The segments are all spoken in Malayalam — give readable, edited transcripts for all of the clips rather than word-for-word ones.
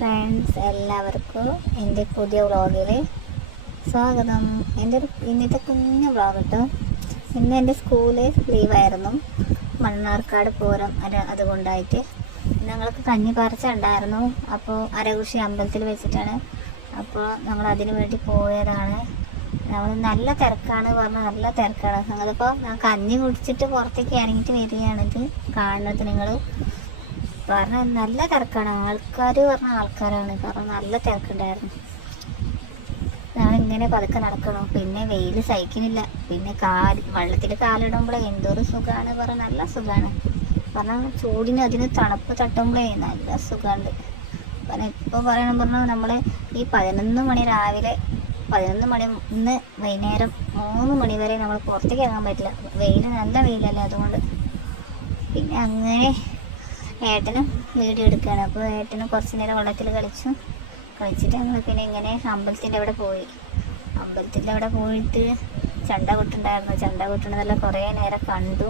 ഫ്രണ്ട്സ്, എല്ലാവർക്കും എൻ്റെ പുതിയ വ്ളോഗിൽ സ്വാഗതം. ഇന്നത്തെ കുഞ്ഞു വ്ളോഗ് കേട്ടോ. ഇന്ന് എൻ്റെ സ്കൂള് ലീവായിരുന്നു, മണ്ണാർക്കാട് പൂരം അതുകൊണ്ടായിട്ട് ഞങ്ങൾക്ക് കഞ്ഞി പറിച്ച ഉണ്ടായിരുന്നു. അപ്പോൾ അരകുഷി അമ്പലത്തിൽ വെച്ചിട്ടാണ്. അപ്പോൾ ഞങ്ങൾ അതിന് വേണ്ടി പോയതാണ്. നമ്മൾ നല്ല തിരക്കാണ് പറഞ്ഞാൽ നല്ല തിരക്കാണ്. ഞങ്ങളിപ്പോൾ കഞ്ഞി കുടിച്ചിട്ട് പുറത്തേക്ക് ഇറങ്ങിയിട്ട് വരികയാണിത് കാണുന്നത്. നിങ്ങൾ പറഞ്ഞാൽ നല്ല തിരക്കാണ്. ആൾക്കാർ പറഞ്ഞ ആൾക്കാരാണ്, കാരണം നല്ല തിരക്കുണ്ടായിരുന്നു. ഞങ്ങളിങ്ങനെ പതുക്കെ നടക്കണം. പിന്നെ വെയിൽ സഹിക്കുന്നില്ല. പിന്നെ വെള്ളത്തിൽ കാലിടുമ്പോഴേ എന്തൊരു സുഖമാണ് പറഞ്ഞാൽ നല്ല സുഖമാണ്. കാരണം ചൂടിന് അതിന് തണുപ്പ് തട്ടുമ്പോഴേ നല്ല സുഖമുണ്ട്. കാരണം ഇപ്പോൾ പറയണം പറഞ്ഞാൽ നമ്മൾ ഈ 11 മണി രാവിലെ 11 മണി ഇന്ന് വൈകുന്നേരം 3 മണി വരെ നമ്മൾ പുറത്തേക്ക് ഇറങ്ങാൻ പറ്റില്ല. വെയിൽ നല്ല വെയിലല്ലേ, അതുകൊണ്ട്. പിന്നെ അങ്ങനെ ഏട്ടനും വീഡിയോ എടുക്കുകയാണ്. അപ്പോൾ ഏട്ടനും കുറച്ച് നേരം വെള്ളത്തിൽ കളിച്ചിട്ട് ഞങ്ങൾ പിന്നെ ഇങ്ങനെ അമ്പലത്തിൻ്റെ അവിടെ പോയി. അമ്പലത്തിൻ്റെ അവിടെ പോയിട്ട് ചണ്ട കൊട്ടുണ്ടായിരുന്നു. ചണ്ട കൊട്ടുന്നതെല്ലാം കുറേ നേരം കണ്ടു.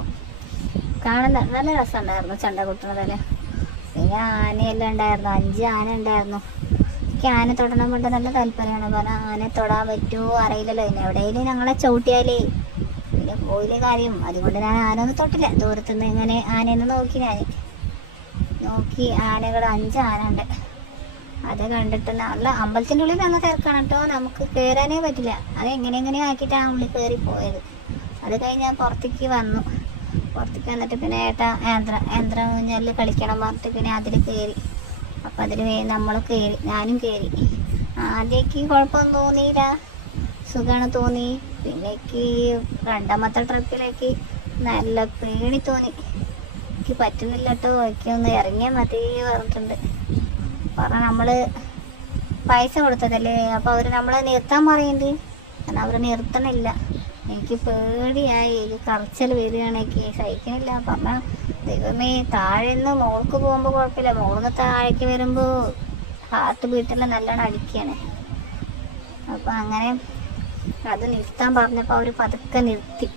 കാണാൻ നല്ല രസമുണ്ടായിരുന്നു ചണ്ട കൊട്ടുന്നതെല്ലാം. പിന്നെ ആനയെല്ലാം ഉണ്ടായിരുന്നു. 5 ആന ഉണ്ടായിരുന്നു. എനിക്ക് ആന തൊടണം കൊണ്ട് നല്ല താല്പര്യമാണ്. കാരണം ആന തൊടാൻ പറ്റുമോ അറിയില്ലല്ലോ. പിന്നെ എവിടെയെങ്കിലും ഞങ്ങളെ ചവിട്ടിയാലേ പിന്നെ പോയില്ലേ കാര്യം. അതുകൊണ്ട് ഞാൻ ആന ഒന്നും തൊട്ടില്ല. ദൂരത്തുനിന്ന് ഇങ്ങനെ ആനയൊന്ന് നോക്കി ആനകൾ 5 ആന ഉണ്ട്. അത് കണ്ടിട്ട് നല്ല അമ്പലത്തിൻ്റെ ഉള്ളിൽ നല്ല തിരക്കാണ് കേട്ടോ. നമുക്ക് കയറാനേ പറ്റില്ല. അത് എങ്ങനെയോ ആക്കിയിട്ടാണ് ഉള്ളിൽ കയറി പോയത്. അത് കഴിഞ്ഞ് ഞാൻ പുറത്തേക്ക് വന്നിട്ട് പിന്നെ യന്ത്ര ഊഞ്ഞാലിൽ കളിക്കണം പറഞ്ഞിട്ട് പിന്നെ അതിൽ കയറി. അപ്പം അതിൽ ഞാനും കയറി. ആദ്യമേക്ക് കുഴപ്പമൊന്നും തോന്നിയില്ല, സുഖമാണ് തോന്നി. പിന്നേക്ക് രണ്ടാമത്തെ ട്രിപ്പിലേക്ക് നല്ല പേടി തോന്നി. എനിക്ക് പറ്റുന്നില്ല കേട്ടോ, എനിക്കൊന്ന് ഇറങ്ങിയാൽ മതി പറഞ്ഞിട്ടുണ്ട്. കാരണം നമ്മൾ പൈസ കൊടുത്തതല്ലേ. അപ്പോൾ അവർ നമ്മളെ നിർത്താൻ പറയുന്നുണ്ട്. കാരണം അവർ നിർത്തണില്ല. എനിക്ക് പേടിയായി. കറച്ചൽ വരികയാണ്, എനിക്ക് സഹിക്കണില്ല. പറഞ്ഞാൽ ദൈവമേ, താഴെ നിന്ന് മോൾക്ക് പോകുമ്പോൾ കുഴപ്പമില്ല, മോളിന്ന് താഴേക്ക് വരുമ്പോൾ ഹാർട്ട് ബീറ്റെല്ലാം നല്ലോണം അടിക്കുകയാണ്. അപ്പോൾ അങ്ങനെ അത് നിർത്താൻ പറഞ്ഞപ്പോൾ അവർ പതുക്കെ നിർത്തി.